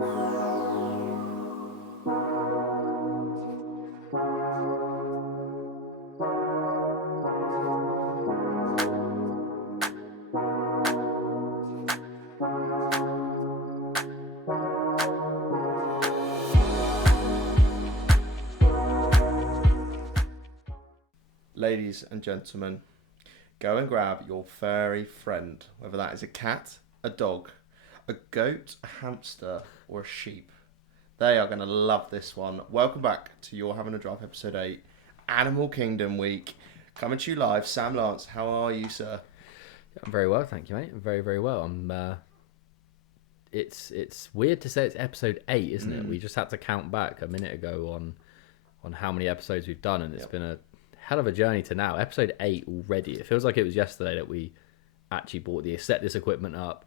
Ladies and gentlemen, go and grab your furry friend, whether that is a cat, a dog, a goat, a hamster, or a sheep. They are going to love this one. Welcome back to You're Havin a Draft, Episode 8, Animal Kingdom Week. Coming to you live. Sam Lance, how are you, sir? I'm very well, thank you, mate. I'm very, very well. It's weird to say it's Episode 8, isn't it? We just had to count back a minute ago on how many episodes we've done, and it's been a hell of a journey to now. Episode 8 already. It feels like it was yesterday that we actually set this equipment up,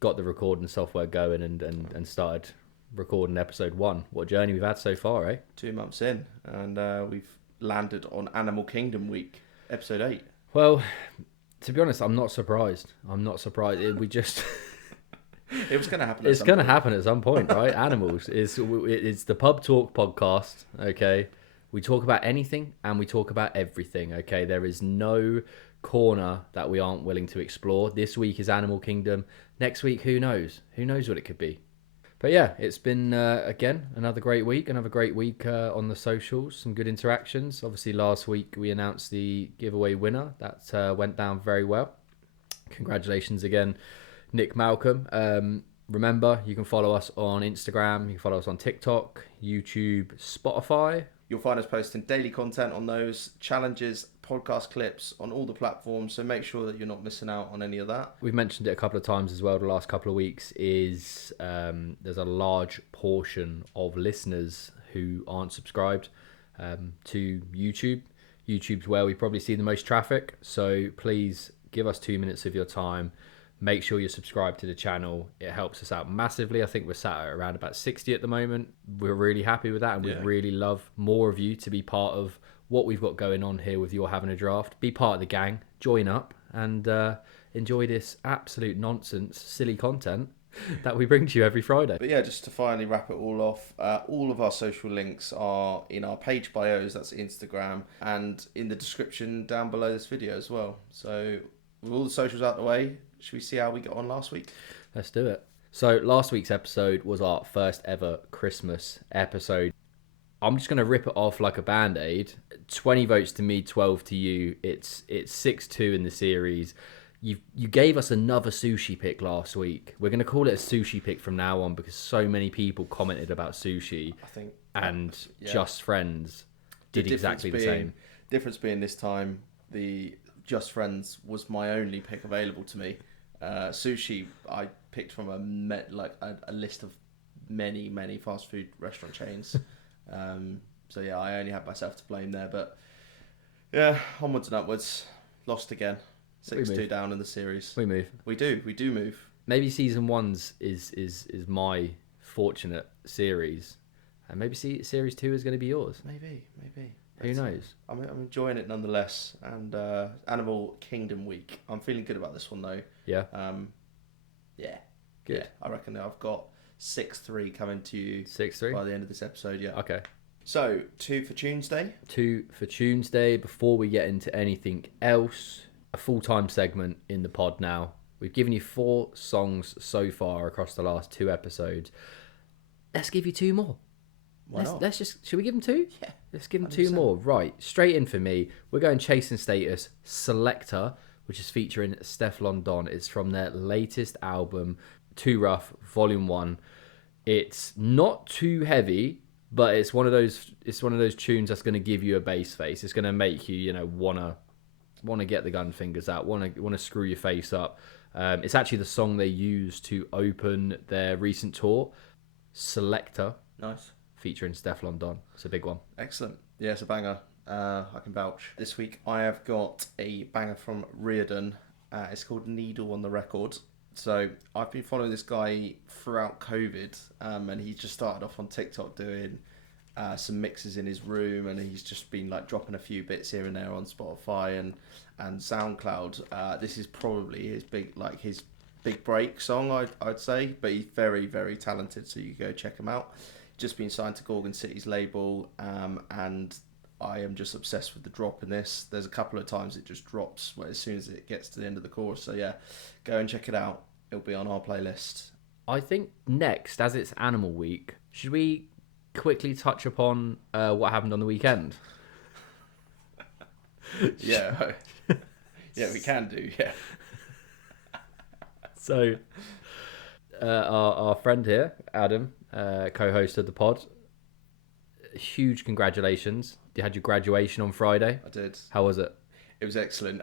got the recording software going, and started recording episode 1. What a journey we've had so far, eh? 2 months in, and we've landed on Animal Kingdom Week, Episode 8. Well, to be honest, I'm not surprised. We just... It was going to happen. It's going to happen at some point, right? Animals. It's the Pub Talk podcast, okay? We talk about anything and we talk about everything, okay? There is no corner that we aren't willing to explore. This week is Animal Kingdom. Next week, who knows? Who knows what it could be? But yeah, it's been, again, another great week on the socials. Some good interactions. Obviously, last week we announced the giveaway winner. That went down very well. Congratulations again, Nick Malcolm. Remember, you can follow us on Instagram. You can follow us on TikTok, YouTube, Spotify. You'll find us posting daily content on those, challenges, podcast clips on all the platforms, so make sure that you're not missing out on any of that. We've mentioned it a couple of times as well the last couple of weeks, is there's a large portion of listeners who aren't subscribed to YouTube. YouTube's where we probably see the most traffic, so please give us 2 minutes of your time. Make sure you're subscribed to the channel. It helps us out massively. I think we're sat at around about 60 at the moment. We're really happy with that, and we'd really love more of you to be part of what we've got going on here with You're Having a Draft. Be part of the gang, join up, and enjoy this absolute nonsense, silly content that we bring to you every Friday. But yeah, just to finally wrap it all off, all of our social links are in our page bios, that's Instagram, and in the description down below this video as well. So with all the socials out the way, should we see how we got on last week? Let's do it. So last week's episode was our first ever Christmas episode. I'm just going to rip it off like a Band-Aid. 20 votes to me, 12 to you. It's 6-2 in the series. You gave us another sushi pick last week. We're going to call it a sushi pick from now on because so many people commented about sushi. I think. And Just Friends did exactly the same. Difference being this time, the Just Friends was my only pick available to me. Sushi, I picked from a list of many fast food restaurant chains. So yeah, I only had myself to blame there. But yeah, onwards and upwards. Lost again. 6-2 down in the series. We move. We do move. Maybe season 1's is my fortunate series, and maybe series 2 is going to be yours. Maybe. Who knows? I'm enjoying it nonetheless. And Animal Kingdom Week. I'm feeling good about this one though. Yeah. Yeah. Good. Yeah, I reckon I've got 6-3 coming to you 6-3 by the end of this episode. Yeah. Okay. So 2 for Tuesday. 2 for Tuesday. Before we get into anything else, a full-time segment in the pod now. We've given you 4 songs so far across the last 2 episodes. Let's give you 2 more. Why not? Should we give them 2? Yeah. Let's give them 100%. 2 more. Right. Straight in for me. We're going Chasing Status Selector, which is featuring Stefflon Don. It's from their latest album, Too Rough, Volume 1. It's not too heavy, but it's one of those tunes that's going to give you a bass face. It's going to make you, want to get the gun fingers out, want to screw your face up. It's actually the song they used to open their recent tour, Selector. Nice. Featuring Stefflon Don. It's a big one. Excellent. Yeah, it's a banger. I can vouch. This week I have got a banger from Reardon. It's called Needle on the Record. So I've been following this guy throughout COVID, and he just started off on TikTok doing some mixes in his room, and he's just been like dropping a few bits here and there on Spotify and SoundCloud. This is probably his big break song, I'd say, but he's very, very talented, so you go check him out. Just been signed to Gorgon City's label, and I am just obsessed with the drop in this. There's a couple of times it just drops as soon as it gets to the end of the chorus, so yeah, go and check it out. It'll be on our playlist. I think next, as it's Animal Week, should we quickly touch upon what happened on the weekend? Yeah. Yeah, we can do, yeah. So, our friend here, Adam, co-host of the pod, huge congratulations. You had your graduation on Friday. I did. How was it? It was excellent.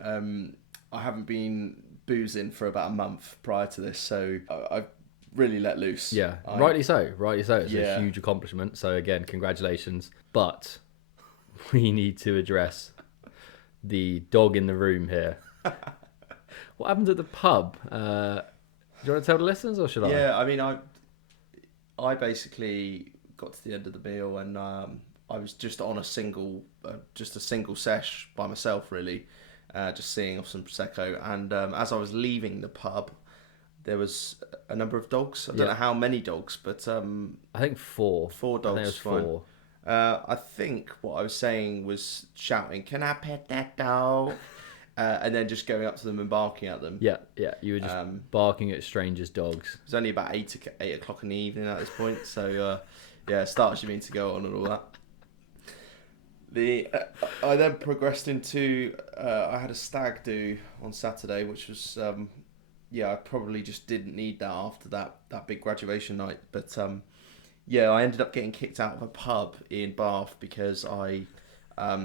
I haven't been boozing for about a month prior to this, so I've really let loose. Yeah, rightly so. It's a huge accomplishment. So again, congratulations. But we need to address the dog in the room here. What happened at the pub? Do you want to tell the listeners, or should I? Yeah, I mean, I basically got to the end of the meal, and I was just on a single sesh by myself, really, just seeing off some prosecco. And as I was leaving the pub, there was a number of dogs. I don't know how many dogs, but I think 4. 4 dogs. I think it was fine. 4. I think what I was saying was shouting, "Can I pet that dog?" And then just going up to them and barking at them. Yeah. You were just barking at strangers' dogs. It was only about 8 o'clock in the evening at this point, so yeah, starts you mean to go on and all that. I then progressed into I had a stag do on Saturday, which was I probably just didn't need that after that big graduation night, but I ended up getting kicked out of a pub in Bath because I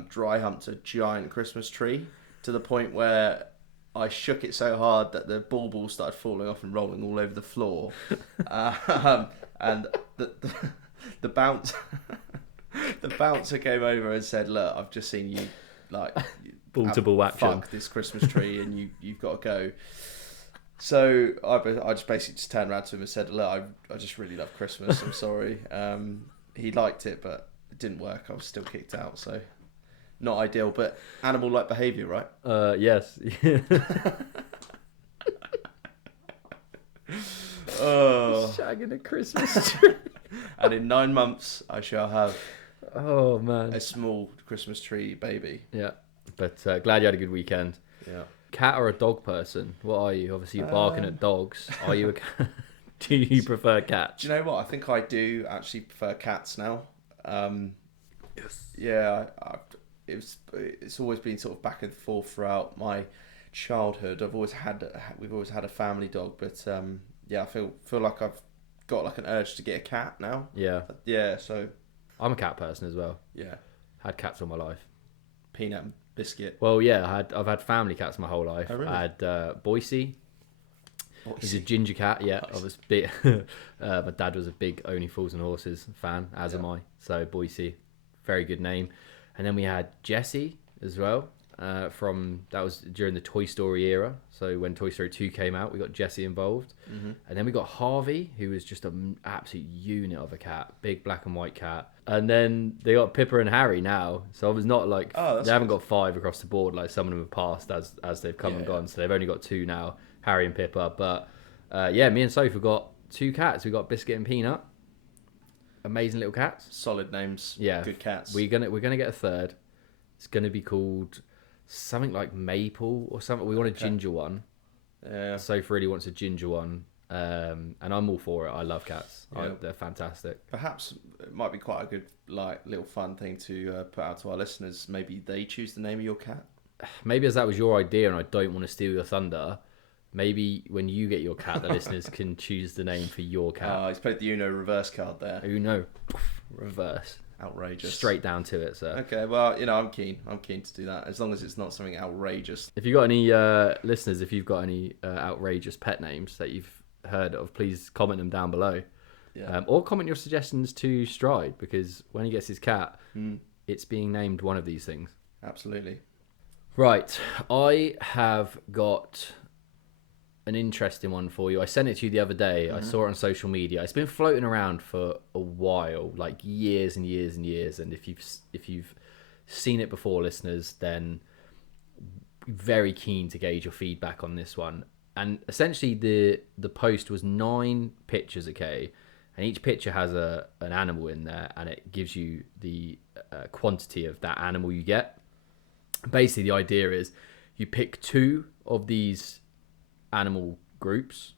dry humped a giant Christmas tree to the point where I shook it so hard that the baubles started falling off and rolling all over the floor, and the bounce. The bouncer came over and said, "Look, I've just seen you like ball-to-ball action. Fuck this Christmas tree, and you've got to go." So I just basically just turned around to him and said, "Look, I just really love Christmas. I'm sorry." He liked it, but it didn't work. I was still kicked out, so not ideal. But animal-like behaviour, right? Yes. Oh, shagging a Christmas tree. And in 9 months, I shall have a small Christmas tree baby. Yeah, but glad you had a good weekend. Yeah. Cat or a dog person? What are you? Obviously, you're barking at dogs. Are you a cat? Do you prefer cats? Do you know what? I think I do actually prefer cats now. Yes. Yeah, it's always been sort of back and forth throughout my childhood. We've always had a family dog, but I feel like I've got like an urge to get a cat now. Yeah. So I'm a cat person as well. Yeah. Had cats all my life. Peanut and biscuit. Well, yeah, I've had family cats my whole life. Oh, really? I had Boise. He's a ginger cat. Yeah, Nice. I was big. My dad was a big Only Fools and Horses fan, as am I. So Boise, very good name. And then we had Jessie as well. That was during the Toy Story era. So when Toy Story 2 came out, we got Jessie involved. Mm-hmm. And then we got Harvey, who was just an absolute unit of a cat, big black and white cat. And then they got Pippa and Harry now. So I was not like they haven't got 5 across the board like some of them have passed as they've come and gone. So they've only got 2 now, Harry and Pippa. But me and Sophie got 2 cats. We got Biscuit and Peanut. Amazing little cats. Solid names. Yeah, Good cats. We're gonna get a third. It's gonna be called something like Maple or something. We want a ginger one. Yeah. Sophie really wants a ginger one. And I'm all for it. I love cats. Yeah. They're fantastic. Perhaps it might be quite a good little fun thing to put out to our listeners. Maybe they choose the name of your cat. Maybe as that was your idea and I don't want to steal your thunder, maybe when you get your cat, the listeners can choose the name for your cat. He's played the Uno reverse card there. Uno reverse. Outrageous. Straight down to it, sir. Okay, well, I'm keen to do that, as long as it's not something outrageous. If you've got any listeners, if you've got any outrageous pet names that you've heard of, please comment them down below. Yeah. Or comment your suggestions to Stride, because when he gets his cat, it's being named one of these things. Absolutely. Right, I have got an interesting one for you. I sent it to you the other day. I saw it on social media. It's been floating around for a while, like years and years and years. And if you've seen it before, listeners, then very keen to gauge your feedback on this one. And essentially the post was 9 pictures, okay, and each picture has an animal in there, and it gives you the quantity of that animal you get. Basically, the idea is you pick 2 of these animal groups,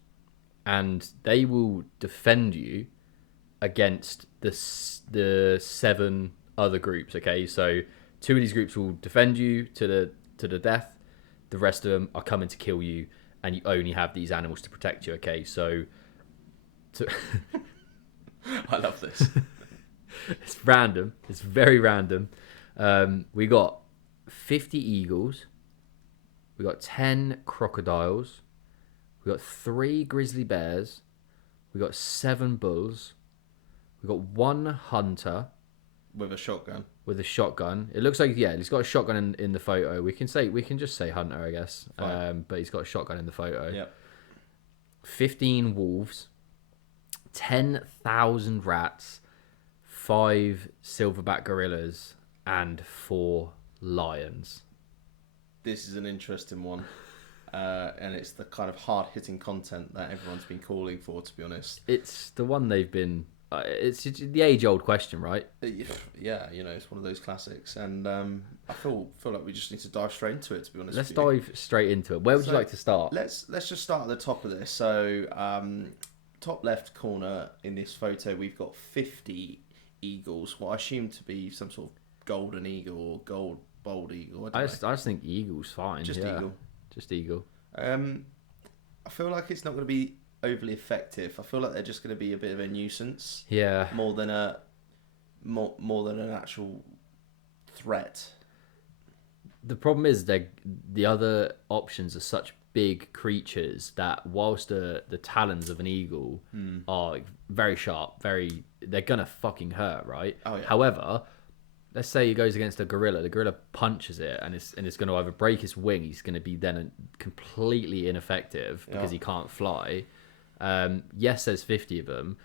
and they will defend you against the 7 other groups. Okay, so 2 of these groups will defend you to the death. The rest of them are coming to kill you, and you only have these animals to protect you. Okay, so I love this. it's random. It's very random. We got 50 eagles. We got 10 crocodiles. We got 3 grizzly bears. We got 7 bulls. We got 1 hunter With a shotgun. with a shotgun. It looks like, yeah, he's got a shotgun in the photo. We can just say hunter, I guess. But he's got a shotgun in the photo. Yep. 15 wolves, 10,000 rats, 5 silverback gorillas, and 4 lions. This is an interesting one. And it's the kind of hard-hitting content that everyone's been calling for, to be honest. It's the one they've been... it's the age-old question, right? Yeah, it's one of those classics. And I feel like we just need to dive straight into it, to be honest. Let's dive straight into it. Where would you like to start? Let's just start at the top of this. So, top left corner in this photo, we've got 50 eagles. What I assume to be some sort of golden eagle or gold bald eagle. I just think eagle's fine. Just eagle. Just eagle. I feel like it's not going to be overly effective. I feel like they're just going to be a bit of a nuisance. Yeah. More than an actual threat. The problem is the other options are such big creatures that whilst the talons of an eagle are very sharp, they're gonna fucking hurt, right? Oh, yeah. However, let's say he goes against a gorilla. The gorilla punches it, and it's going to either break its wing. He's going to be then completely ineffective because he can't fly. Yes, there's 50 of them.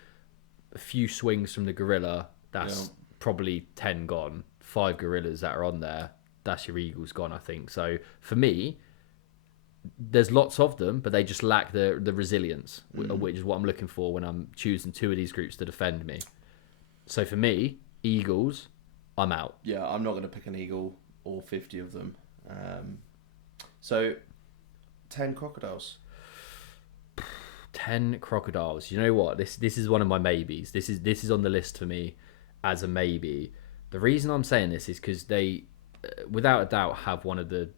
A few swings from the gorilla, that's probably 10 gone. 5 gorillas that are on there, that's your eagles gone, I think. So for me, there's lots of them, but they just lack the resilience, which is what I'm looking for when I'm choosing 2 of these groups to defend me. So for me, eagles... I'm out. Yeah, I'm not going to pick an eagle or 50 of them. So, 10 crocodiles. 10 crocodiles. You know what? This is one of my maybes. This is on the list for me as a maybe. The reason I'm saying this is because they, without a doubt, have one of the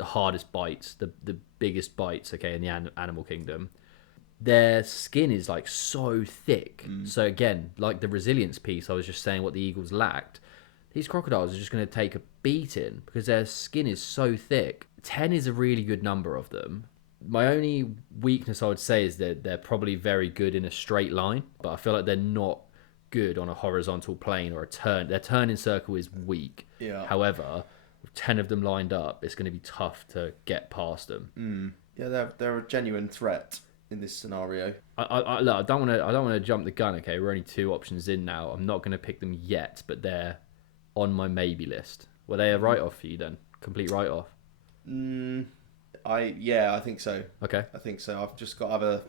hardest bites, the biggest bites. Okay, in the Animal Kingdom. Their skin is so thick. So again, like the resilience piece I was just saying what the eagles lacked, these crocodiles are just going to take a beating because their skin is so thick. 10 is a really good number of them. My only weakness I would say is that they're probably very good in a straight line, but I feel like they're not good on a horizontal plane or a turn. Their turning circle is weak. Yeah. However, with 10 of them lined up, it's going to be tough to get past them. Yeah, they're a genuine threat in this scenario. I don't want to jump the gun. Okay, we're only 2 options in now. I'm not going to pick them yet, but they're on my maybe list. Were they a write off for you then? Complete write off? I think so. Okay. I think so. I've just got other.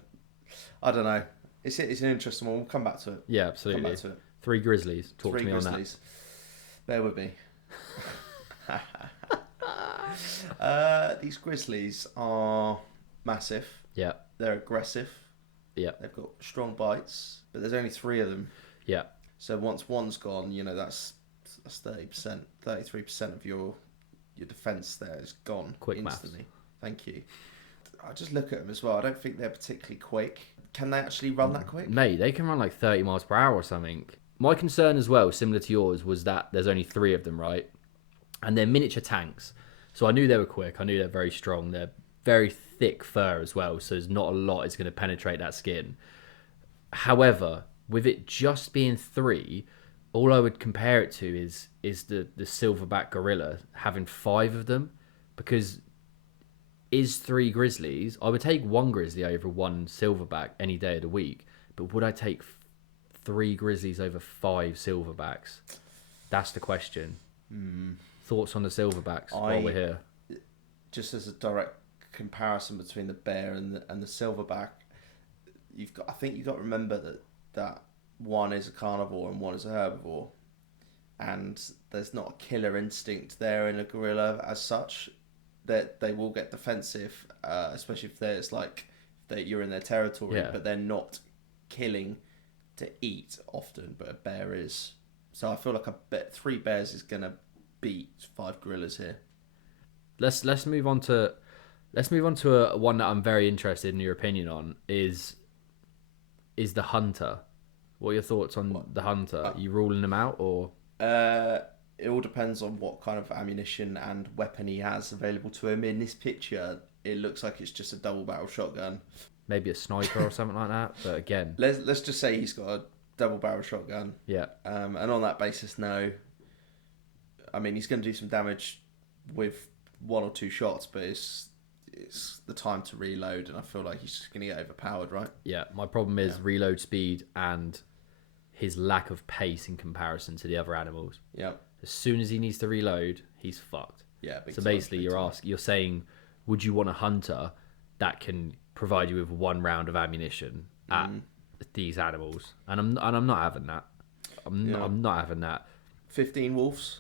I don't know. It's an interesting one. We'll come back to it. Yeah, absolutely. Come back to it. 3 grizzlies. Talk 3 to me grizzlies. Bear with me. These grizzlies are massive. Yeah. They're aggressive. Yeah. They've got strong bites, but there's only 3 of them. Yeah. So once one's gone, that's 30%, 33% of your defense there is gone. Quick instantly. maths. Thank you. I just look at them as well. I don't think they're particularly quick. Can they actually run that quick? Mate, they can run 30 miles per hour or something. My concern as well, similar to yours, was that there's only 3 of them, right? And they're miniature tanks. So I knew they were quick. I knew they're very strong. They're very thick fur as well, so there's not a lot is going to penetrate that skin. However, with it just being 3, all I would compare it to is the silverback gorilla having 5 of them, because is 3 grizzlies. I would take 1 grizzly over 1 silverback any day of the week, but would I take 3 grizzlies over 5 silverbacks? That's the question. Thoughts on the silverbacks while we're here? Just as a direct comparison between the bear and the silverback, I think you've got to remember that one is a carnivore and one is a herbivore, and there's not a killer instinct there in a gorilla as such. That they will get defensive, especially if there's like that you're in their territory, but they're not killing to eat often, but a bear is. So I feel like 3 bears is gonna beat 5 gorillas here. Let's move on to one that I'm very interested in your opinion on is the hunter. What are your thoughts on the hunter? Are you ruling him out or? It all depends on what kind of ammunition and weapon he has available to him. In this picture, it looks like it's just a double barrel shotgun. Maybe a sniper or something like that. But again, let's just say he's got a double barrel shotgun. Yeah. And on that basis, no. I mean, he's going to do some damage with 1 or 2 shots, but it's the time to reload, and I feel like he's just going to get overpowered, right? Yeah. My problem is reload speed and his lack of pace in comparison to the other animals. Yeah. As soon as he needs to reload, he's fucked. Yeah. So basically, you're saying, would you want a hunter that can provide you with 1 round of ammunition at these animals? And I'm not having that. I'm not having that. 15 wolves.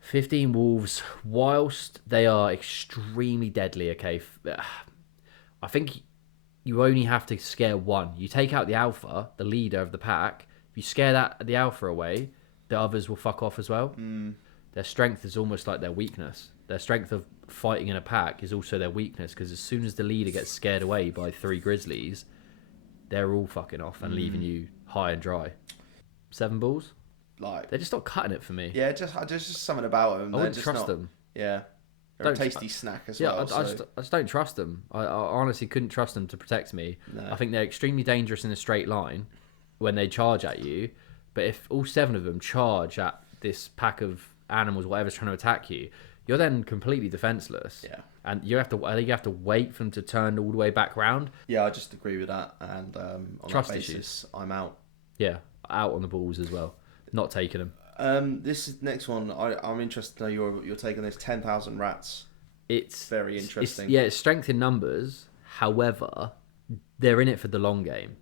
15 wolves, whilst they are extremely deadly. Okay, I think you only have to scare 1. You take out the alpha, the leader of the pack. If you scare the alpha away, the others will fuck off as well. Their strength is almost like their weakness. Their strength of fighting in a pack is also their weakness, because as soon as the leader gets scared away by 3 grizzlies, they're all fucking off and leaving you high and dry. 7 bulls? Like, they just not cutting it for me. Yeah, just something about them. I wouldn't trust them. Yeah. They're a tasty snack as well. I just don't trust them. I honestly couldn't trust them to protect me. No. I think they're extremely dangerous in a straight line when they charge at you. But if all 7 of them charge at this pack of animals, whatever's trying to attack you, you're then completely defenseless. Yeah. And I think you have to wait for them to turn all the way back round. Yeah, I just agree with that. And on Trust that basis, issues. I'm out. Yeah, out on the balls as well. Not taking them. This is next one. I'm interested to know your take on this. 10,000 rats. It's very interesting. It's strength in numbers. However, they're in it for the long game.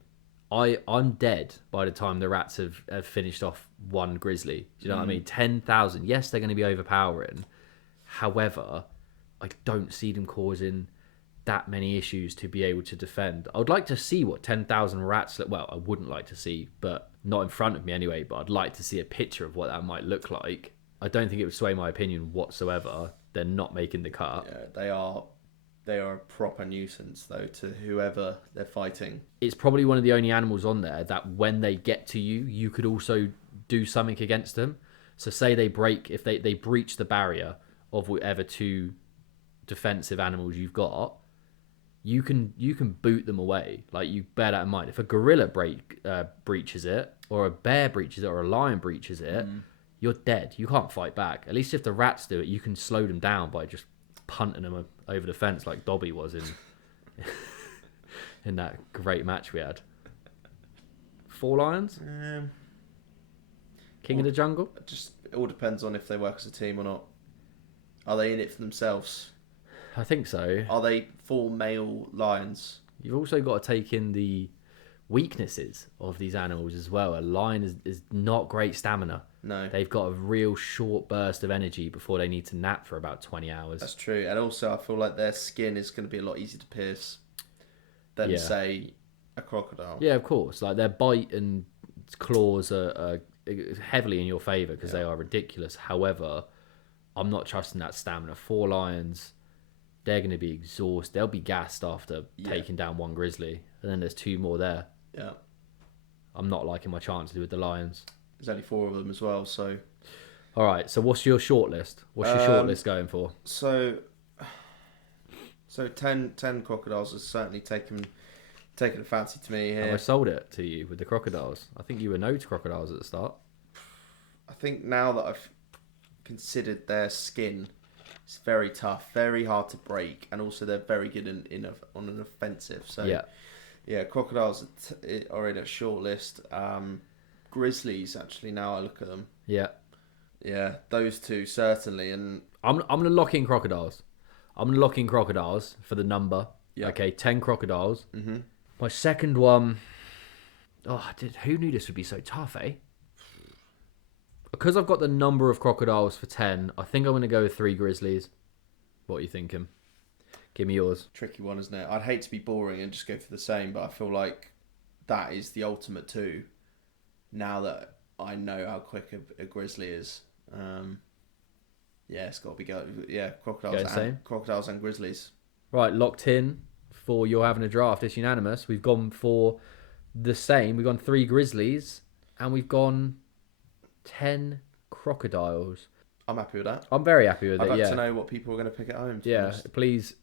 I'm dead by the time the rats have finished off 1 grizzly. Do you know what I mean? 10,000. Yes, they're going to be overpowering. However, I don't see them causing that many issues to be able to defend. I would like to see what 10,000 rats look. Well, I wouldn't like to see, but not in front of me anyway. But I'd like to see a picture of what that might look like. I don't think it would sway my opinion whatsoever. They're not making the cut. Yeah, they are a proper nuisance though to whoever they're fighting. It's probably one of the only animals on there that when they get to you, you could also do something against them. So say they breach the barrier of whatever 2 defensive animals you've got, you can boot them away. Like, you bear that in mind. If a gorilla breaches it, or a bear breaches it, or a lion breaches it, you're dead. You can't fight back. At least if the rats do it, you can slow them down by just punting them over the fence like Dobby was in in that great match we had. 4 lions? King of the jungle? It all depends on if they work as a team or not. Are they in it for themselves? I think so. Are they 4 male lions? You've also got to take in the weaknesses of these animals as well. A lion is not great stamina. No. They've got a real short burst of energy before they need to nap for about 20 hours. That's true. And also, I feel like their skin is going to be a lot easier to pierce than, say, a crocodile. Yeah, of course. Like, their bite and claws are heavily in your favour because they are ridiculous. However, I'm not trusting that stamina. 4 lions, they're going to be exhausted. They'll be gassed after taking down 1 grizzly. And then there's 2 more there. Yeah. I'm not liking my chances with the lions. There's only 4 of them as well, so... All right, so what's your shortlist? What's your shortlist going for? So 10 crocodiles has certainly taken a fancy to me here. I sold it to you with the crocodiles. I think you were no to crocodiles at the start. I think now that I've considered their skin, it's very tough, very hard to break, and also they're very good on an offensive. So yeah, crocodiles are in a short list. Grizzlies, actually, now I look at them. Yeah, those 2 certainly. And I'm gonna lock in crocodiles. I'm locking crocodiles for the number. Yeah. Okay, 10 crocodiles. Mm-hmm. My second one... who knew this would be so tough, eh? Because I've got the number of crocodiles for 10, I think I'm going to go with 3 grizzlies. What are you thinking? Give me yours. Tricky one, isn't it? I'd hate to be boring and just go for the same, but I feel like that is the ultimate 2. Now that I know how quick a grizzly is, it's got to be crocodiles and grizzlies. Right, locked in for You're Having a Draft. It's unanimous. We've gone for the same. We've gone 3 grizzlies and we've gone 10 crocodiles. I'm happy with that. I'm very happy with it. I'd like to know what people are going to pick at home. Please,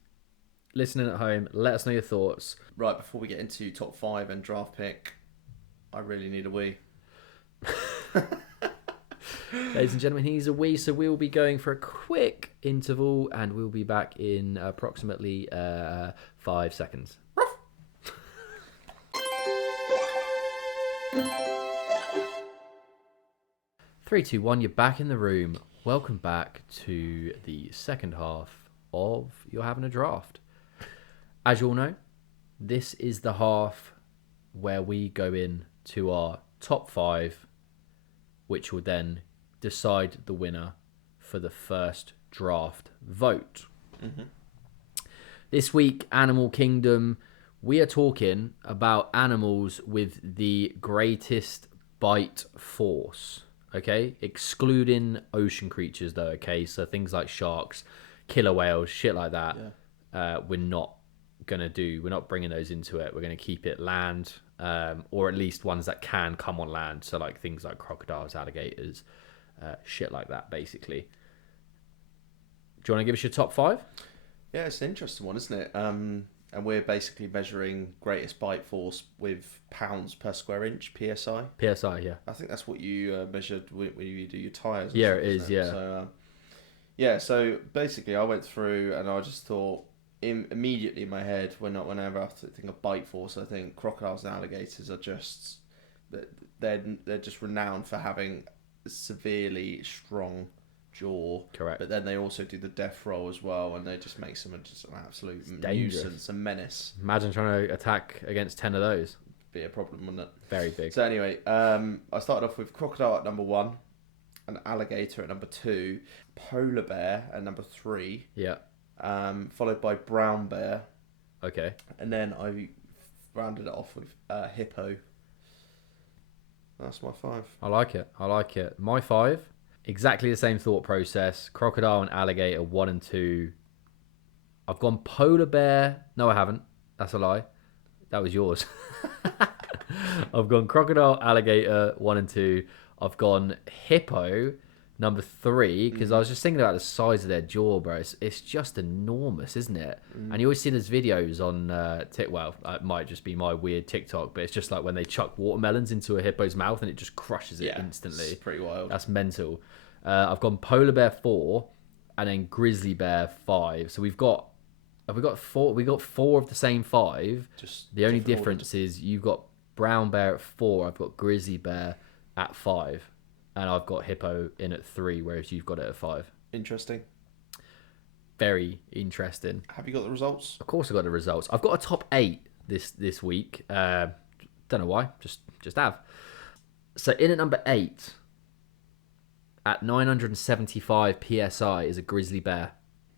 listening at home, let us know your thoughts. Right, before we get into top 5 and draft pick, I really need a wee. Ladies and gentlemen, he's a wee, so we'll be going for a quick interval and we'll be back in approximately 5 seconds. 3, 2, 1, you're back in the room. Welcome back to the second half of You're Having a Draft. As you all know, this is the half where we go in to our top 5, which will then decide the winner for the first draft vote. Mm-hmm. This week, Animal Kingdom, we are talking about animals with the greatest bite force. Okay, excluding ocean creatures though. Okay, so things like sharks, killer whales, shit like that. Yeah. We're not bringing those into it. We're gonna keep it land, or at least ones that can come on land. So like things like crocodiles, alligators, shit like that. Basically, do you want to give us your top 5? Yeah, it's an interesting one, isn't it? And we're basically measuring greatest bite force with pounds per square inch, PSI. PSI, yeah. I think that's what you measured when you do your tyres. Yeah, it is, yeah. So, so basically I went through and I just thought, immediately in my head, whenever I think of bite force, I think crocodiles and alligators are just... They're just renowned for having a severely strong jaw. Correct. But then they also do the death roll as well, and they just make some just an absolute nuisance and menace. Imagine trying to attack against 10 of those. Be a problem, wouldn't it? Very big. So anyway, I started off with crocodile at number 1, an alligator at number 2, polar bear at number 3. Yeah. Followed by brown bear. Okay. And then I rounded it off with hippo. That's my 5. I like it. My 5, exactly the same thought process. Crocodile and alligator, 1 and 2. I've gone polar bear. No, I haven't. That's a lie. That was yours. I've gone crocodile, alligator, 1 and 2. I've gone hippo, number 3, because I was just thinking about the size of their jaw, bro. It's just enormous, isn't it? And you always see those videos on it might just be my weird TikTok, but it's just like when they chuck watermelons into a hippo's mouth and it just crushes it instantly. It's pretty wild. That's mental. I've gone polar bear 4 and then grizzly bear 5. So we've got 4 of the same 5. Just the only difference is you've got brown bear at 4, I've got grizzly bear at 5. And I've got hippo in at 3, whereas you've got it at 5. Interesting. Very interesting. Have you got the results? Of course I got the results. I've got a top 8 this week. Don't know why. Just have. So in at number 8, at 975 PSI, is a grizzly bear.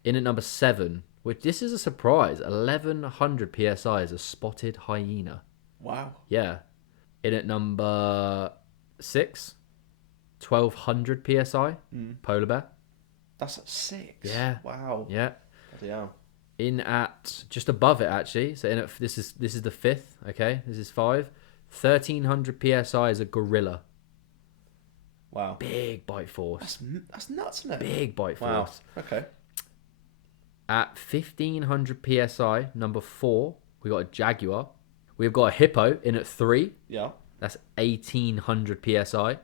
In at number 7, which this is a surprise, 1100 PSI is a spotted hyena. Wow. Yeah. In at number 6, 1200 PSI, polar bear. That's at 6. Yeah. Wow. Yeah. Bloody hell. In at just above it actually. So in at, this is the 5th. Okay, this is 5. 1300 PSI is a gorilla. Wow. Big bite force. That's nuts, isn't it? Big bite Wow. force. Okay. At 1500 PSI, number 4, we got a jaguar. We've got a hippo in at 3. Yeah. That's 1800 PSI.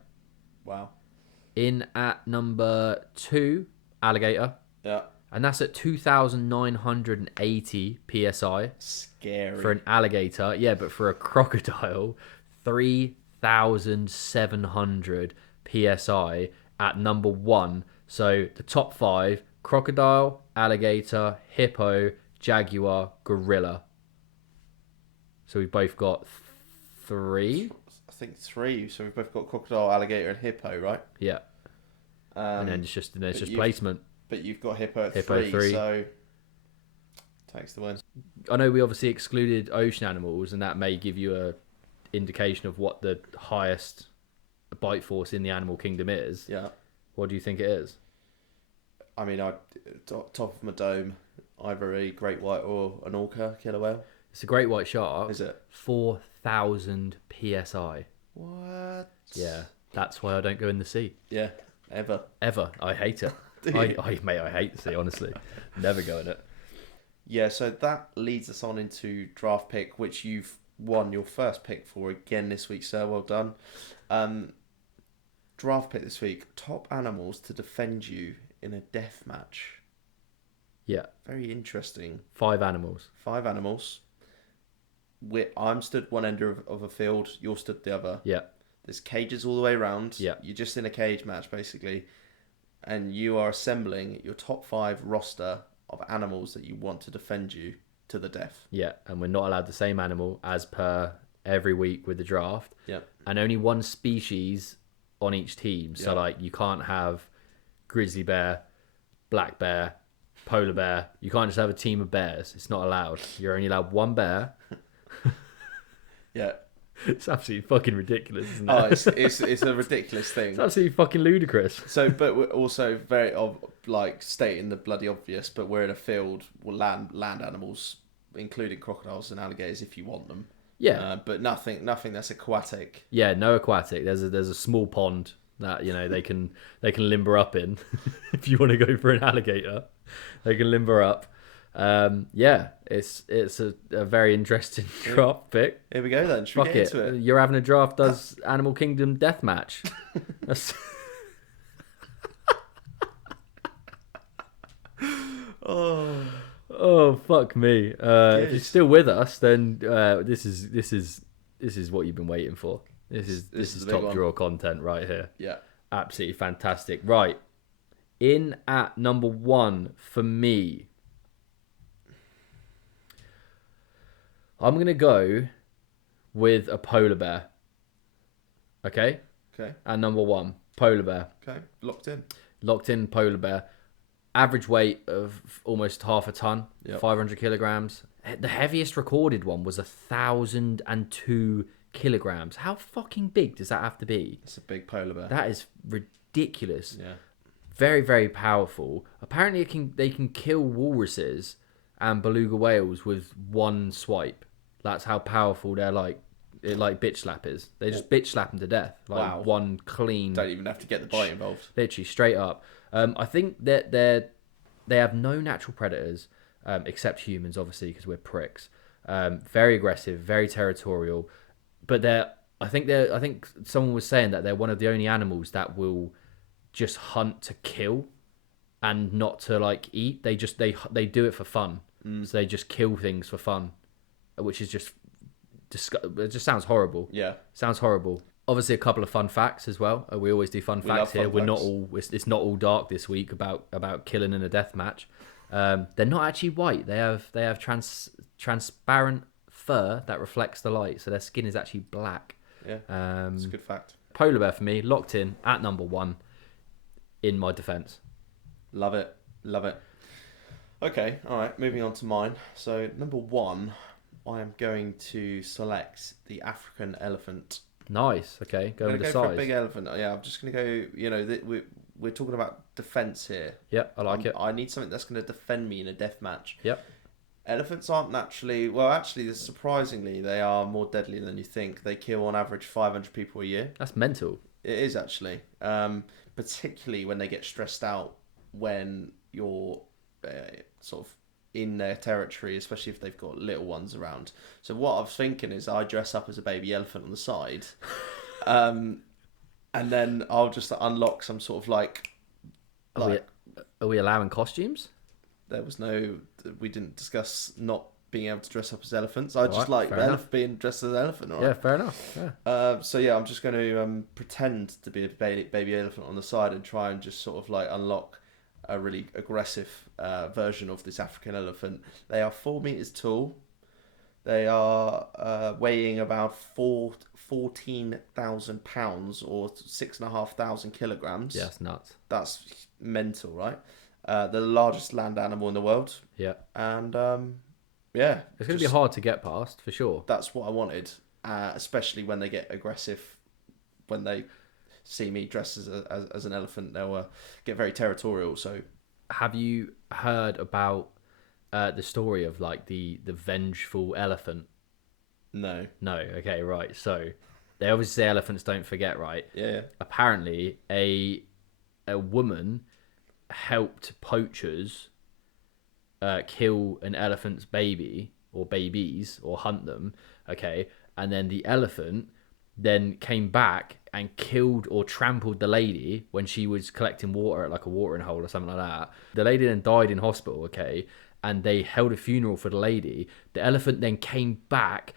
Wow. In at number 2, alligator. Yeah. And that's at 2,980 PSI. Scary. For an alligator. Yeah, but for a crocodile, 3,700 PSI at number 1. So the top 5, crocodile, alligator, hippo, jaguar, gorilla. So we've both got 3. I think 3. So we've both got crocodile, alligator, and hippo, right? Yeah. And then it's just you've- placement. But you've got hippo at Hippo 3. so takes the win. I know we obviously excluded ocean animals, and that may give you a indication of what the highest bite force in the animal kingdom is. Yeah. What do you think it is? I mean, top of my dome, either a great white or an orca killer whale. It's a great white shark. Is it? 4,000 psi. What? Yeah, that's why I don't go in the sea. Yeah, ever. I hate it. Mate, I hate the sea, honestly. Never go in it. Yeah, so that leads us on into draft pick, which you've won your first pick for again this week, sir. Well done. Draft pick this week: top animals to defend you in a death match. Yeah. Very interesting. 5 animals. 5 animals. I'm stood one end of a field. You're stood the other. Yeah. There's cages all the way around. Yeah. You're just in a cage match, basically. And you are assembling your top 5 roster of animals that you want to defend you to the death. Yeah, and we're not allowed the same animal as per every week with the draft. Yeah. And only one species on each team. So, like, you can't have grizzly bear, black bear, polar bear. You can't just have a team of bears. It's not allowed. You're only allowed one bear. Yeah. It's absolutely fucking ridiculous, isn't it? Oh, it's a ridiculous thing. It's absolutely fucking ludicrous. So, but we're also very like stating the bloody obvious. But we're in a field with land animals, including crocodiles and alligators, if you want them. Yeah. But nothing that's aquatic. Yeah, no aquatic. There's a small pond that they can limber up in. If you want to go for an alligator, they can limber up. Yeah, it's a very interesting draft pick. Here we go then. Should we Fuck get it. into it? You're having a draft does Animal Kingdom Deathmatch. That's... Oh fuck me. If you're still with us, then this is what you've been waiting for. This is top draw content right here. Yeah. Absolutely fantastic. Right. In at number 1 for me, I'm going to go with a polar bear. Okay? Okay. At number 1, polar bear. Okay. Locked in. Locked in polar bear. Average weight of almost half a ton, Yep. 500 kilograms. The heaviest recorded one was 1,002 kilograms. How fucking big does that have to be? It's a big polar bear. That is ridiculous. Yeah. Very, very powerful. Apparently, they can kill walruses and beluga whales with one swipe. That's how powerful they're like bitch slappers. They just bitch slap them to death. Like Wow. one clean. Don't even have to get the bite involved. Literally straight up. I think that they have no natural predators except humans, obviously, because we're pricks. Very aggressive, very territorial. But I think someone was saying that they're one of the only animals that will just hunt to kill and not to like eat. They do it for fun. So they just kill things for fun, which is just it just sounds horrible. Yeah. Sounds horrible. Obviously, a couple of fun facts as well. We always do fun facts here. We're not all. It's not all dark this week about killing in a death match. They're not actually white. They have transparent fur that reflects the light, so their skin is actually black. Yeah. It's a good fact. Polar bear for me, locked in at number 1 in my defence. Love it. Love it. Okay. All right. Moving on to mine. So number 1, I am going to select the African elephant. Nice. Okay, go with the size. size. For a big elephant. Yeah, I'm just going to go. We're talking about defense here. Yep, I like it. I need something that's going to defend me in a death match. Yep. Elephants aren't naturally. Well, actually, surprisingly, they are more deadly than you think. They kill on average 500 people a year. That's mental. It is actually, particularly when they get stressed out when you're sort of in their territory, especially if they've got little ones around. So what I was thinking is I dress up as a baby elephant on the side, and then I'll just unlock some sort of like Are we allowing costumes? there was no, we didn't discuss not being able to dress up as elephants. I just like being dressed as an elephant. Right? Yeah, fair enough. Yeah. So yeah, I'm just going to pretend to be a baby elephant on the side and try and just sort of like unlock a really aggressive version of this African elephant. They are 4 meters tall. They are weighing about 14,000 pounds or 6,500 kilograms. Yeah, that's nuts. That's mental, right? The largest land animal in the world. Yeah. And yeah. It's going to be hard to get past, for sure. That's what I wanted, especially when they get aggressive. When they see me dressed as an elephant, they'll get very territorial. So, have you heard about the story of like the vengeful elephant? No. Okay, right. So they obviously say elephants don't forget, right? Yeah. Apparently, a woman helped poachers kill an elephant's baby or babies or hunt them. Okay, and then the elephant then came back and killed or trampled the lady when she was collecting water at like a watering hole or something like that. The lady then died in hospital, okay, and they held a funeral for the lady. The elephant then came back,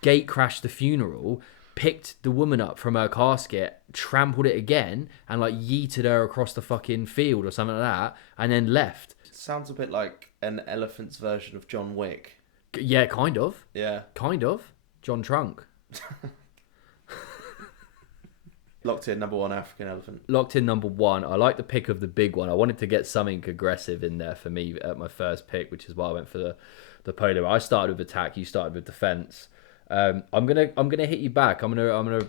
gate crashed the funeral, picked the woman up from her casket, trampled it again, and like yeeted her across the fucking field or something like that, and then left. Sounds a bit like an elephant's version of John Wick. Yeah, kind of. Yeah. Kind of. John Trunk. Locked in number 1 African elephant. Locked in number 1. I like the pick of the big one. I wanted to get something aggressive in there for me at my first pick, which is why I went for the polar bear. I started with attack. You started with defense. I'm gonna hit you back. I'm gonna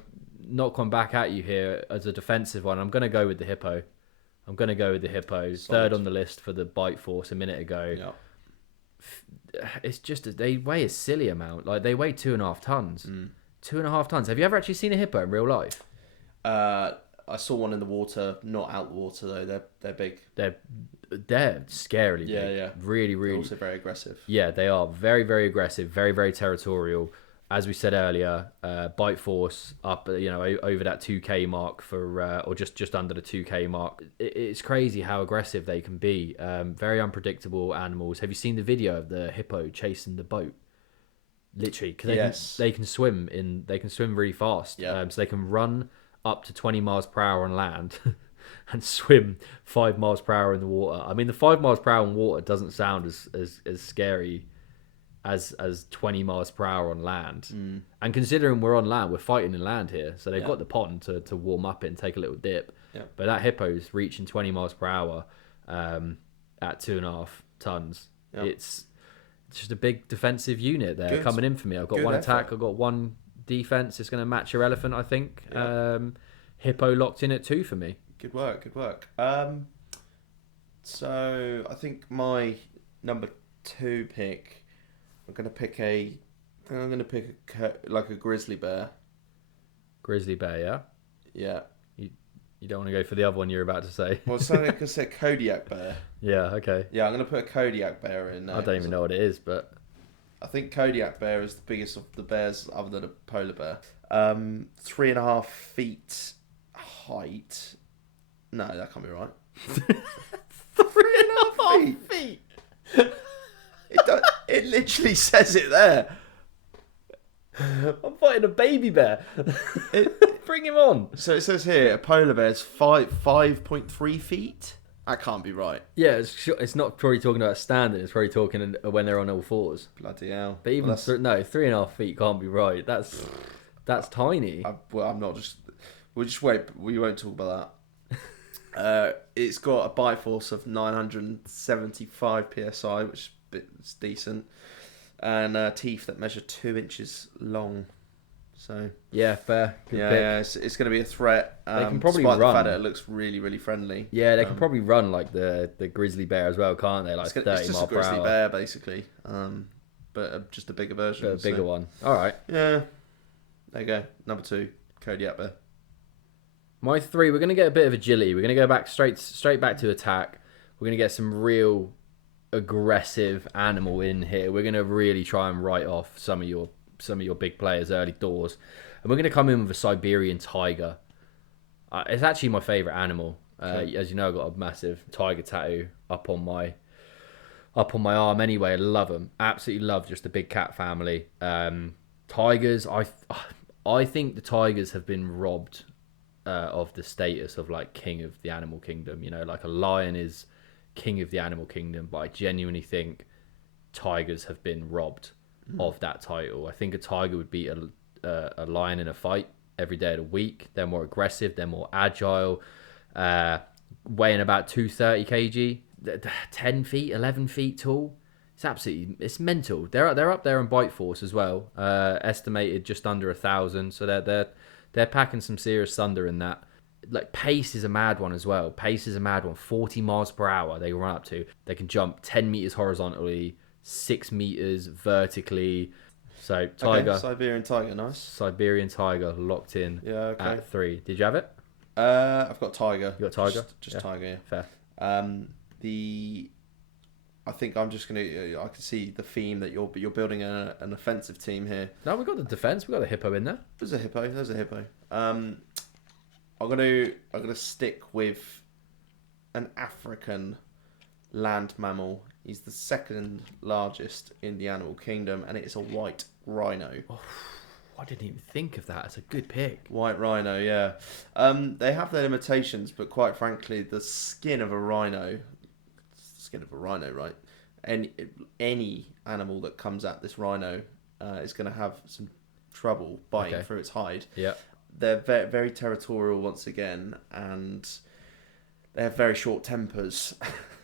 knock one back at you here as a defensive one. I'm gonna go with the hippo. Solid. Third on the list for the bite force a minute ago. Yeah. It's just they weigh a silly amount. Like they weigh 2.5 tons. 2.5 tons. Have you ever actually seen a hippo in real life? I saw one in the water, not out the water though. They're big. They're scarily big. Yeah. Really. They're also very aggressive. Yeah, they are very, very aggressive, very, very territorial. As we said earlier, bite force up, over that 2K mark or just under the 2K mark. It's crazy how aggressive they can be. Very unpredictable animals. Have you seen the video of the hippo chasing the boat? Literally, because they can swim really fast. Yeah. So they can run up to 20 miles per hour on land and swim 5 miles per hour in the water. I mean, the 5 miles per hour in water doesn't sound as scary as 20 miles per hour on land. And considering we're on land, we're fighting in land here, so they've got the pond to warm up in, take a little dip. But that hippo's reaching 20 miles per hour at 2.5 tons. It's just a big defensive unit there. Good. Coming in for me. I've got one attack, I've got one defense. It's going to match your elephant, I think. Hippo locked in at 2 for me. Good work. So I think my number 2 pick, I'm going to pick a grizzly bear. Grizzly bear, yeah? Yeah. You don't want to go for the other one you're about to say. Well, so I could say Kodiak bear. Yeah, okay. Yeah, I'm going to put a Kodiak bear in there. I don't even know what it is, but I think Kodiak bear is the biggest of the bears other than a polar bear. 3.5 feet height. No, that can't be right. 3.5 feet. It literally says it there. I'm fighting a baby bear. Bring him on. So it says here a polar bear is 5.3 feet. That can't be right. Yeah, it's not probably talking about standing. It's probably talking when they're on all fours. Bloody hell! But even 3.5 feet can't be right. That's tiny. I'm not just. We'll just wait. We won't talk about that. It's got a bite force of 975 psi, which is decent, and teeth that measure 2 inches long. So yeah, fair. Yeah, it's going to be a threat. They can probably despite run. The fact that it looks really, really friendly. Yeah, they can probably run like the grizzly bear as well, can't they? Like 30 miles per hour. It's just a grizzly bear, basically, but just a bigger version. But a bigger one. All right. Yeah. There you go. Number 2, Kodiak bear. My 3, we're going to get a bit of agility. We're going to go back straight back to attack. We're going to get some real aggressive animal in here. We're going to really try and write off some of your big players early doors, and we're going to come in with a Siberian tiger. It's actually my favourite animal. As you know, I've got a massive tiger tattoo up on my arm. Anyway, I love them. Absolutely love just the big cat family. Tigers, I think the tigers have been robbed of the status of like king of the animal kingdom. You know, like a lion is king of the animal kingdom, but I genuinely think tigers have been robbed of that title. I think a tiger would beat a lion in a fight every day of the week. They're more aggressive, they're more agile, weighing about 230 kg, 10 feet, 11 feet tall. It's mental. They're up there in bite force as well, estimated just under 1,000. So they're packing some serious thunder in that. Like, pace is a mad one as well. 40 miles per hour they run up to. They can jump 10 meters horizontally, 6 meters vertically. So tiger, okay, Siberian tiger, nice. Siberian tiger locked in. Yeah, okay. At 3. Did you have it? I've got tiger. You got tiger? Just Yeah. tiger. Yeah. Fair. I think I'm just gonna. I can see the theme that you're building an offensive team here. No, we got the defense. We got the hippo in there. There's a hippo. I'm gonna stick with an African land mammal. He's the second largest in the animal kingdom, and it's a white rhino. Oh, I didn't even think of that. It's a good pick. White rhino, yeah. They have their limitations, but quite frankly, the skin of a rhino, right? Any animal that comes at this rhino is going to have some trouble biting through its hide. Yeah. They're very, very territorial once again, and they have very short tempers.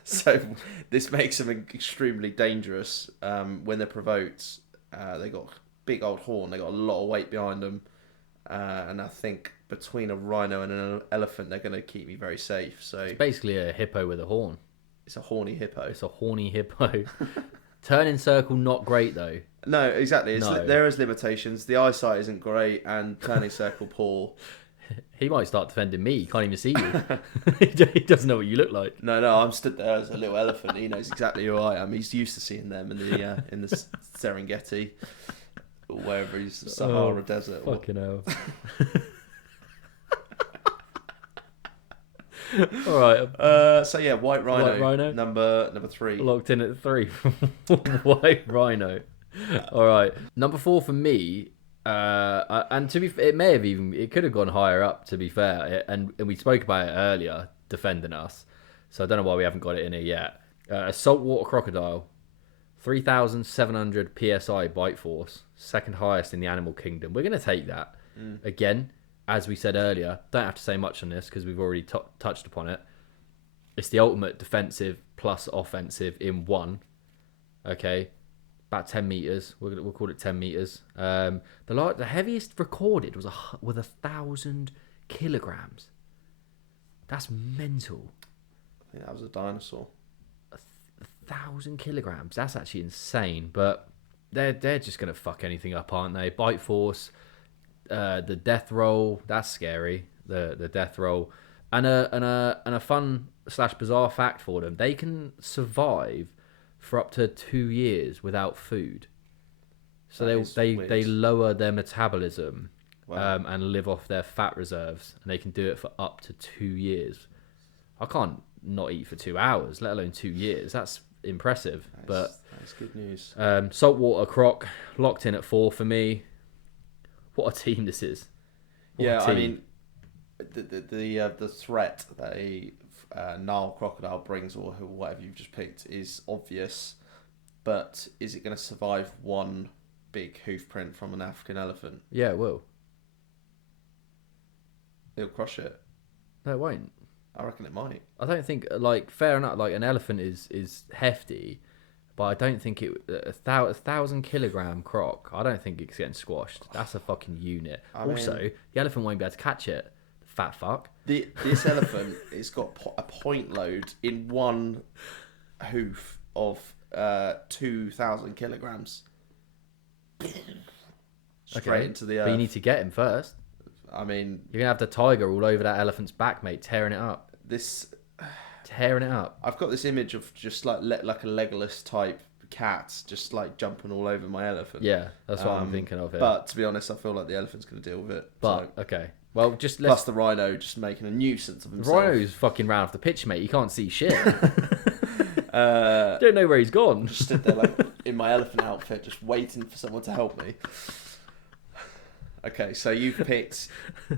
So this makes them extremely dangerous when they're provoked. They got a big old horn. They got a lot of weight behind them, and I think between a rhino and an elephant, they're going to keep me very safe. So It's basically a hippo with a horn. it's a horny hippo. It's a horny hippo. Turning circle, not great though. No, exactly. No. There is limitations. The eyesight isn't great, and turning circle poor. He might start defending me. He can't even see you. He doesn't know what you look like. No, I'm stood there as a little elephant. He knows exactly who I am. He's used to seeing them in the Serengeti, or wherever he's the Sahara Desert. Fucking hell. All right. So yeah, white rhino. White rhino. Number 3. Locked in at 3. White rhino. All right. Number 4 for me. And to be, it could have gone higher up. To be fair, and we spoke about it earlier, defending us. So I don't know why we haven't got it in here yet. A saltwater crocodile, 3,700 psi bite force, second highest in the animal kingdom. We're gonna take that. Again, as we said earlier, don't have to say much on this because we've already touched upon it. It's the ultimate defensive plus offensive in one. Okay. About 10 meters. We'll call it 10 meters. The heaviest recorded was 1,000 kilograms. That's mental. I think that was a dinosaur. 1,000 kilograms. That's actually insane. But they're just gonna fuck anything up, aren't they? Bite force, the death roll. That's scary. The death roll, and a fun / bizarre fact for them. They can survive for up to 2 years without food. So they lower their metabolism. Wow. And live off their fat reserves, and they can do it for up to 2 years. I can't not eat for 2 hours, let alone 2 years. That's impressive. That's good news. Saltwater croc locked in at 4 for me. What a team this is. I mean, the threat that a Nile crocodile brings, or whatever you've just picked, is obvious. But is it going to survive one big hoof print from an African elephant? Yeah, it will. It'll crush it. No, it won't. I reckon it might. I don't think, fair enough, an elephant is hefty, but I don't think a 1,000 kilogram croc, I don't think it's getting squashed. That's a fucking unit. I mean, the elephant won't be able to catch it. Fat fuck. This elephant, it's got a point load in one hoof of 2,000 kilograms. Straight into the earth. But you need to get him first. I mean, you're gonna have the tiger all over that elephant's back, mate, tearing it up. Tearing it up. I've got this image of just like a Legolas type cat, just like jumping all over my elephant. Yeah, that's what I'm thinking of here. But to be honest, I feel like the elephant's gonna deal with it. But okay, well, plus the rhino just making a nuisance of himself. The rhino's fucking round off the pitch, mate. You can't see shit. Don't know where he's gone. Just stood there like in my elephant outfit, just waiting for someone to help me. Okay, so you've picked.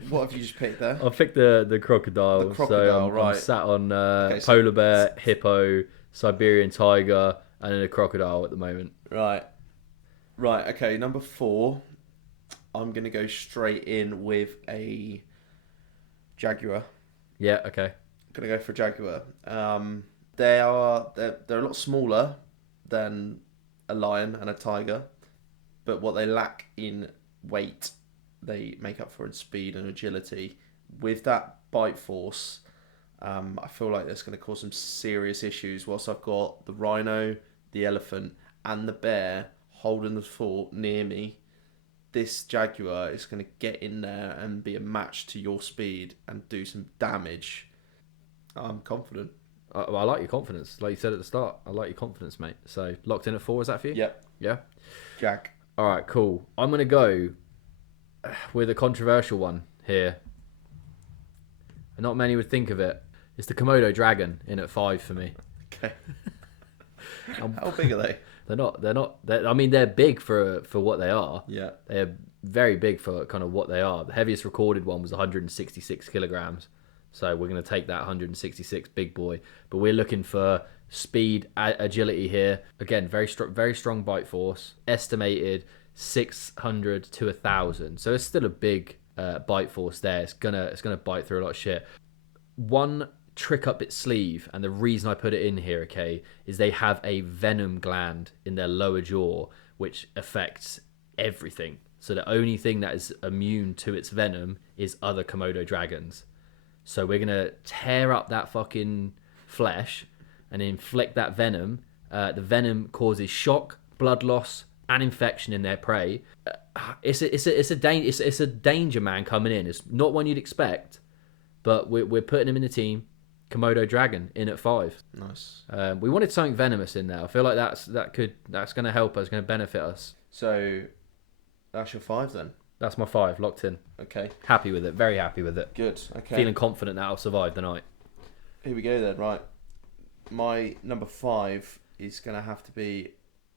What have you just picked there? I'll pick the crocodile. The crocodile, I'm right. sat on Okay, so- polar bear, hippo, Siberian tiger, and then a crocodile at the moment. Right. Right, okay, number 4. I'm going to go straight in with a jaguar. Yeah, okay. Going to go for a jaguar. They're a lot smaller than a lion and a tiger, but what they lack in weight, they make up for in speed and agility. With that bite force, I feel like that's going to cause some serious issues. Whilst I've got the rhino, the elephant, and the bear holding the fort near me, this jaguar is going to get in there and be a match to your speed and do some damage. I'm confident. I like your confidence. Like you said at the start, I like your confidence, mate. So, locked in at 4, is that for you? Yep. Yeah? Jag. All right, cool. I'm going to go with a controversial one here. Not many would think of it. It's the Komodo dragon in at 5 for me. Okay. How big are they? I mean, they're big for what they are. Yeah. They're very big for kind of what they are. The heaviest recorded one was 166 kilograms. So we're going to take that 166 big boy. But we're looking for speed, agility here. Again, very strong bite force. Estimated 600 to 1,000. So it's still a big bite force there. It's gonna bite through a lot of shit. One trick up its sleeve, and the reason I put it in here, okay, is they have a venom gland in their lower jaw, which affects everything. So the only thing that is immune to its venom is other Komodo dragons. So we're going to tear up that fucking flesh and inflict that venom. The venom causes shock, blood loss, and infection in their prey. It's a danger man coming in. It's not one you'd expect, but we're putting him in the team. Komodo dragon in at 5. Nice. We wanted something venomous in there. I feel like that's going to help us, going to benefit us. So that's your 5 then. That's my 5 locked in. Okay. Happy with it. Very happy with it. Good. Okay. Feeling confident that I'll survive the night. Here we go then. Right. My number 5 is going to have to be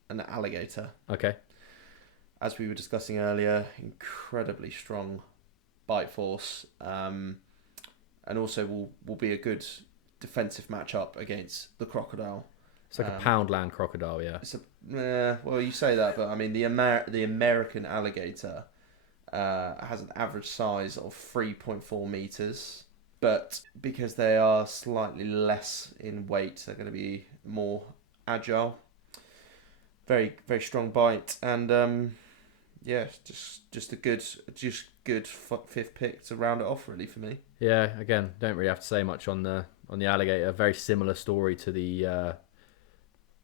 an alligator. Okay. As we were discussing earlier, incredibly strong bite force, and also will be a good defensive matchup against the crocodile. It's like a Poundland crocodile, yeah. It's well, you say that, but I mean the American alligator has an average size of 3.4 meters, but because they are slightly less in weight, they're going to be more agile. Very very strong bite, and yeah, just a good fifth pick to round it off, really, for me. Yeah, again, don't really have to say much on the alligator. Very similar story to the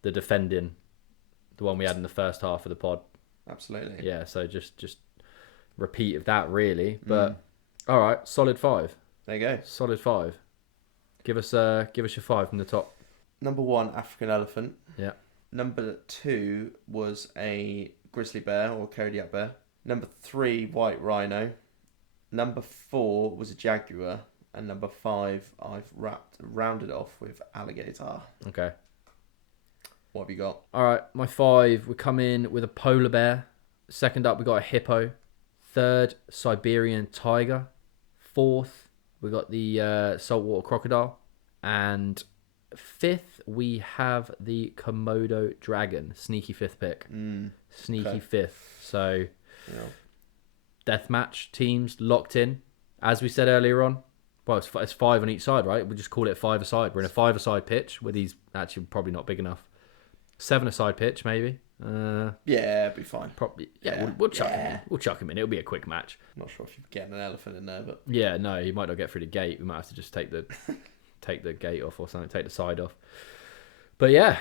defending, the one we had in the first half of the pod. Absolutely. Yeah, so just repeat of that, really. But all right, solid 5. There you go. Solid 5. Give us your 5 from the top. Number 1, African elephant. Yeah. Number 2 was a grizzly bear or Kodiak bear. Number 3, white rhino. Number 4 was a jaguar, and number 5 I've rounded off with alligator. Okay. What have you got? All right, my 5. We come in with a polar bear. Second up, we got a hippo. Third, Siberian tiger. Fourth, we got the saltwater crocodile, and 5th we have the Komodo dragon. Sneaky 5th pick. Sneaky okay. 5th. So, Yeah. Deathmatch teams locked in. As we said earlier on, well, it's 5 on each side, right? We just call it 5-a-side. We're in a 5-a-side pitch with these actually probably not big enough. 7-a-side pitch maybe. Yeah, it'll be fine. Probably. Yeah, Yeah, we'll chuck him in. We'll chuck him in. It'll be a quick match. Not sure if you're getting an elephant in there, but Yeah, no, he might not get through the gate. We might have to just take the gate off or something, take the side off. But yeah,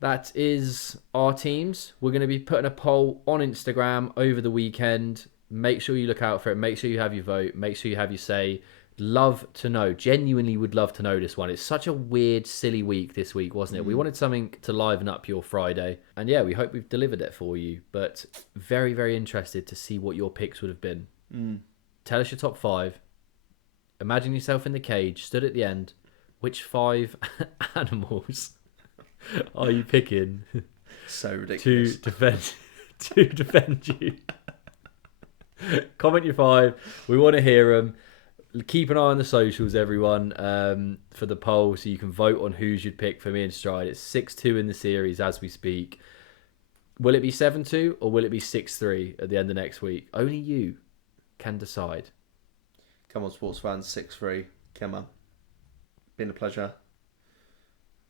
that is our teams. We're going to be putting a poll on Instagram over the weekend. Make sure you look out for it. Make sure you have your vote. Make sure you have your say. Love to know. Genuinely would love to know this one. It's such a weird, silly week this week, wasn't it? We wanted something to liven up your Friday. And yeah, we hope we've delivered it for you. But very, very interested to see what your picks would have been. Tell us your top 5. Imagine yourself in the cage, stood at the end. Which 5 animals are you picking so ridiculous to defend you? Comment your 5. We want to hear them. Keep an eye on the socials, everyone, for the poll, so you can vote on who you'd pick for me and Stride. It's 6-2 in the series as we speak. Will it be 7-2 or will it be 6-3 at the end of next week? Only you can decide. Come on, sports fans, 6-3. Come on. Been a pleasure.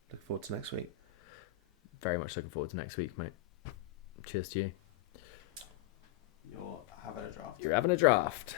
Looking forward to next week. Very much looking forward to next week, mate. Cheers to you. You're having a draft. You're having a draft.